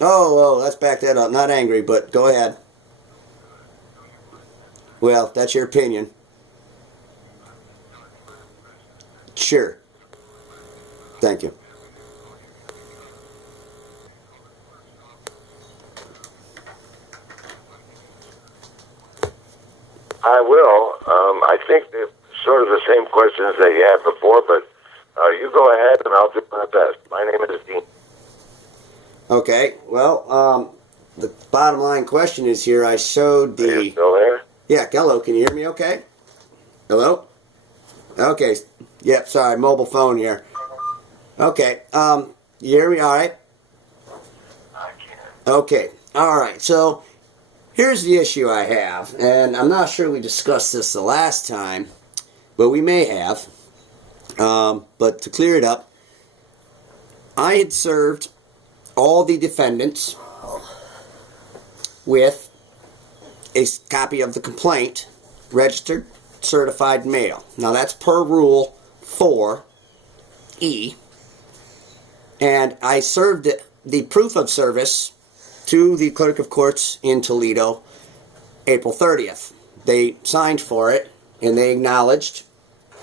Oh, let's back that up. Not angry, but go ahead. Well, that's your opinion. Sure. Thank you. I will. I think they're sort of the same questions that you had before, but you go ahead and I'll do my best. My name is Dean. Okay. Well, the bottom line question is here. I showed Are you the. still there? Yeah. Hello. Can you hear me? Okay. Hello. Okay. Yep. Sorry. Mobile phone here. Okay. You hear me? All right. I can't. Okay. All right. So here's the issue I have, and I'm not sure we discussed this the last time, but we may have. But to clear it up, I had served all the defendants with a copy of the complaint, registered, certified mail. Now that's per Rule 4E, and I served the proof of service to the clerk of courts in Toledo April 30th. They signed for it, and they acknowledged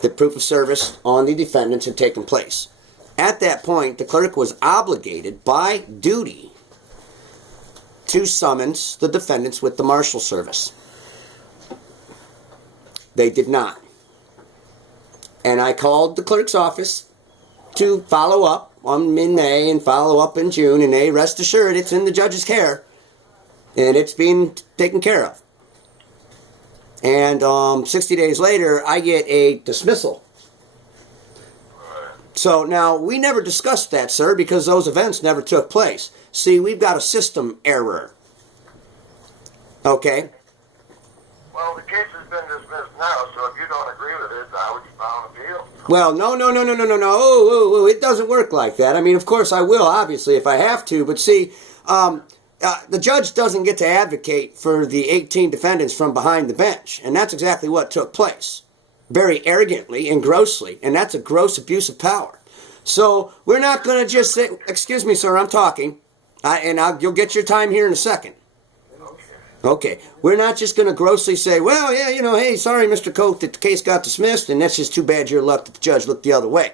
the proof of service on the defendants had taken place. At that point, the clerk was obligated by duty to summons the defendants with the marshal service. They did not. And I called the clerk's office to follow up in May and follow up in June, and they rest assured it's in the judge's care and it's being taken care of. And 60 days later, I get a dismissal. So now, we never discussed that, sir, because those events never took place. See, we've got a system error. Okay? Well, the case has been dismissed now, so if you don't agree with it, I would file an appeal. Well, no. It doesn't work like that. I mean, of course I will, obviously, if I have to. But see, the judge doesn't get to advocate for the 18 defendants from behind the bench. And that's exactly what took place. Very arrogantly and grossly. And that's a gross abuse of power. So we're not going to just say, excuse me, sir, I'm talking. You'll get your time here in a second. Okay, we're not just going to grossly say, well, yeah, hey, sorry, Mr. Coke, that the case got dismissed, and that's just too bad your luck that the judge looked the other way.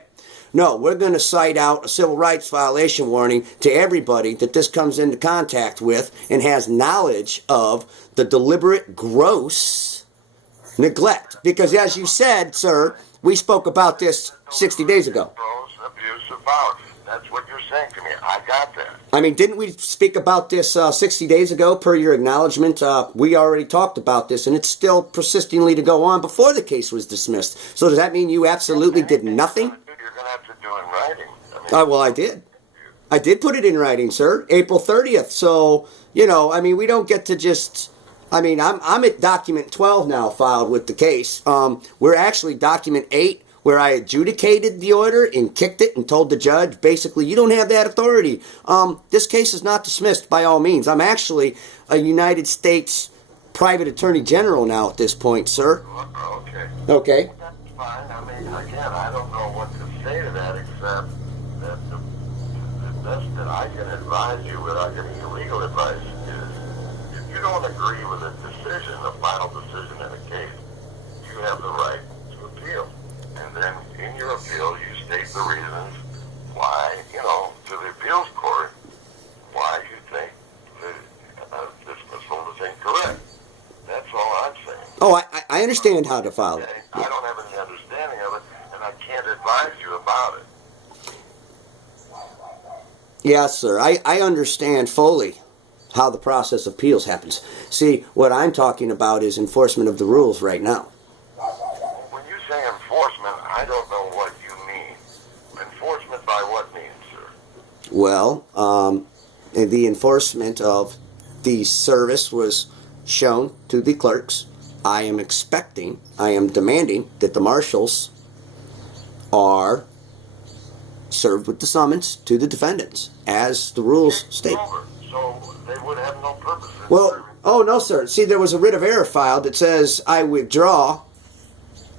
No, we're going to cite out a civil rights violation warning to everybody that this comes into contact with and has knowledge of the deliberate, gross neglect. Because as you said, sir, we spoke about this 60 days ago. Gross abuse of power. That's what you're saying to me. I got that. I mean, didn't we speak about this 60 days ago per your acknowledgement? We already talked about this, and it's still persistingly to go on before the case was dismissed. So does that mean you absolutely did nothing? You're going to have to do in writing. Well, I did. I did put it in writing, sir. April 30th. So, we don't get to just... I'm at document 12 now filed with the case. We're actually document 8, where I adjudicated the order and kicked it and told the judge, basically, you don't have that authority. This case is not dismissed by all means. I'm actually a United States private attorney general now at this point, sir. Okay. Okay. That's fine. Again, I don't know what to say to that except that the best that I can advise you without giving you legal advice is if you don't agree with a decision, a final decision in a case, you have the right to appeal. And then in your appeal, you state the reasons why, to the appeals court, why you think the dismissal is incorrect. That's all I'm saying. Oh, I understand how to file it. Okay? I don't have any understanding of it, and I can't advise you about it. Yes, sir. I understand fully how the process of appeals happens. See, what I'm talking about is enforcement of the rules right now. When you say enforcement, I don't know what you mean. Enforcement by what means, sir? Well, the enforcement of the service was shown to the clerks. I am demanding that the marshals are served with the summons to the defendants, as the rules state. So they would have no purpose in Well, oh no, sir. See, there was a writ of error filed that says I withdraw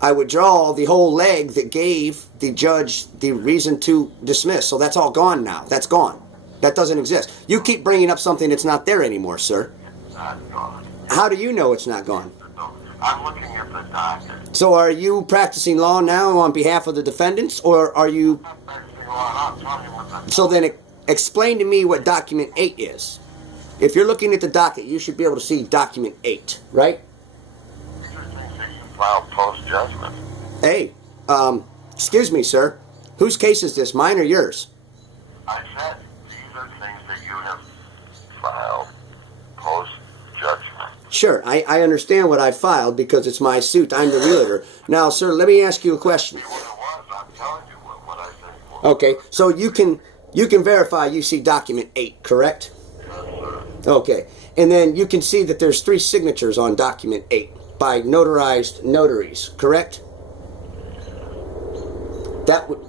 the whole leg that gave the judge the reason to dismiss. So that's all gone now. That's gone. That doesn't exist. You keep bringing up something that's not there anymore, sir. It's not gone. How do you know it's not gone? I'm looking at the docket. So are you practicing law now on behalf of the defendants, or are you... I'm practicing law, and I'll tell you what the... So then explain to me what document 8 is. If you're looking at the docket, you should be able to see document 8, right? These are things that you filed post-judgment. Hey, excuse me, sir. Whose case is this, mine or yours? I said these are things that you have filed post-judgment. Sure, I understand what I filed because it's my suit. I'm the realtor. Now, sir, let me ask you a question. See what it was, I'm telling you what I think it was. Okay, so you can verify you see document 8, correct? Yes, sir. Okay, and then you can see that there's 3 signatures on document 8 by notarized notaries, correct? That would... So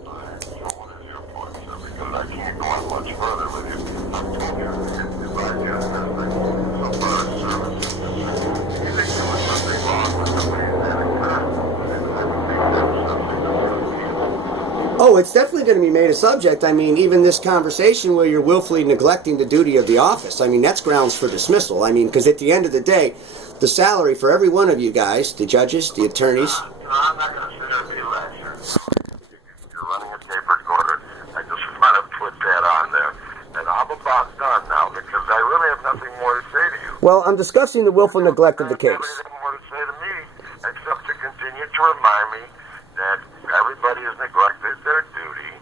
what is your point, sir? Because I can't go on much further with you. I'm telling you, if I do this thing, so far as service is concerned, you think there was something wrong with the way that occurred, I would think there was something that was Oh, it's definitely going to be made a subject. I mean, even this conversation where you're willfully neglecting the duty of the office, I mean, that's grounds for dismissal. I mean, because at the end of the day, the salary for every one of you guys, the judges, the attorneys... I'm not going to sit here and be lectured. You're running a tape recorder. I just want to put that on there. And I'm about done now because I really have nothing more to say to you. Well, I'm discussing the willful neglect of the I don't case. have anything more to say to me except to continue to remind me that everybody has neglected their duty,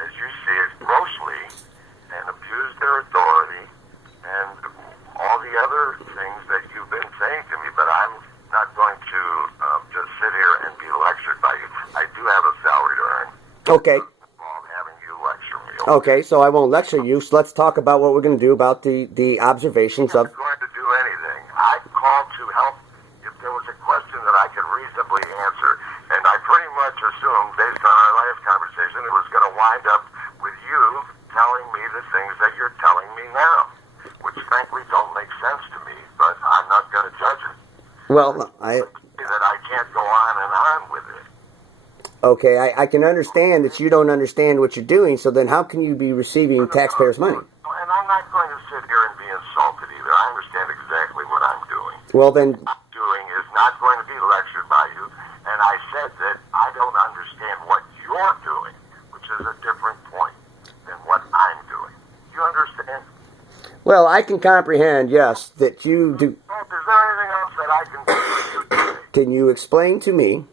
as you see it, grossly, and abused their authority, and all the other things that you've been saying to me, but I'm not going to just sit here and be lectured by you. I do have a salary to earn. Okay. I'm having you lecture me. Okay, so I won't lecture you, so let's talk about what we're going to do about the observations I'm of... not going to do anything. I called to help if there was a question that I could reasonably answer. And I pretty much assumed, based on our last conversation, it was going to wind up with you telling me the things that you're telling me now, which frankly don't make sense to me, but I'm not going to judge it. Well, That I can't go on and on with it. Okay, I can understand that you don't understand what you're doing, so then how can you be receiving taxpayers' money? And I'm not going to sit here and be insulted either. I understand exactly what I'm doing. Well, then, What I'm doing is not going to be lectured by you, and I said that I don't understand what you're doing, which is a different point than what I'm doing. You understand? well, I can comprehend, yes, that you do... Well, is there anything else that I can do for you today? Can you explain to me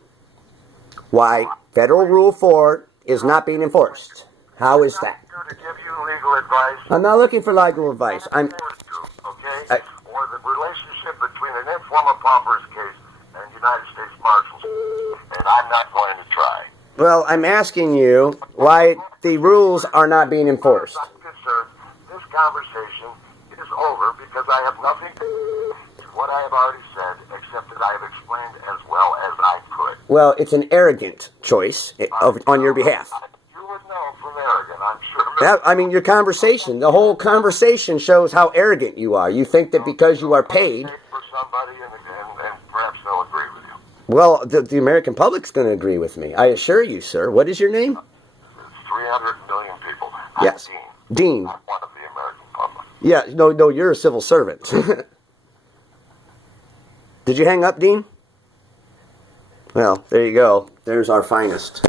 why Federal Rule 4 is not being enforced? How is that? I'm not here to give you legal advice. I'm not looking for legal advice. I'm... forced to, okay? Or the relationship between an informal pauper's case and United States Marshals, and I'm not going to try. Well, I'm asking you why the rules are not being enforced. As I'm concerned, this conversation is over because I have nothing to do with what I have already said, except that I have explained as well as I could. Well, it's an arrogant choice on your behalf. You would know from arrogant, I'm sure. I mean, your conversation, the whole conversation shows how arrogant you are. You think that because you are paid... For somebody, and perhaps they'll agree with you. Well, the American public's going to agree with me. I assure you, sir. What is your name? It's 300 million people. I'm Yes. Dean. I'm one of the American public. Yeah, no, you're a civil servant. Did you hang up, Dean? Well, there you go. There's our finest.